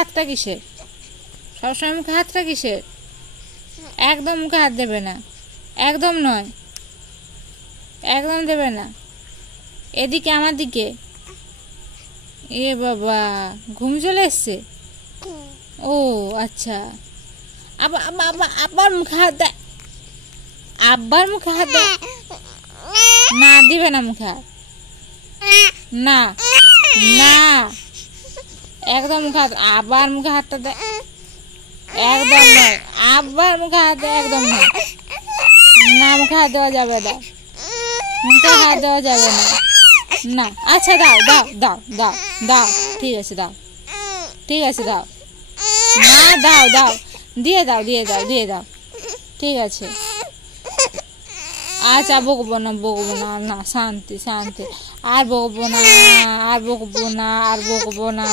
হাতটা কিসের? সবসময় মুখে হাতটা কিসের? একদম মুখে হাত দেবে না, একদম নয়, একদম দেবে না। এদিকে আমার দিকে। এ বাবা, ঘুম চলে এসছে। ও আচ্ছা, আবার আবার আবার মুখে হাত দেয়, আবার মুখে হাত দেয়। না, দিবে না মুখে হাত, না না, একদম মুখে হাত। আবার মুখে হাতটা দেয়, একদম নয়। আবার মুখে হাত দেয়, একদম নয়। না, মুখে হাত দেওয়া যাবে না, মুখে হাত দেওয়া যাবে না। না, আচ্ছা দাও দাও দাও দাও দাও, ঠিক আছে দাও, ঠিক আছে দাও। না, দাও দাও, দিয়ে দাও দিয়ে দাও দিয়ে দাও, ঠিক আছে। আচ্ছা, বকবো না বকবো না, না শান্তি শান্তি, আর বকবো না আর বকবো না আর বকবো না।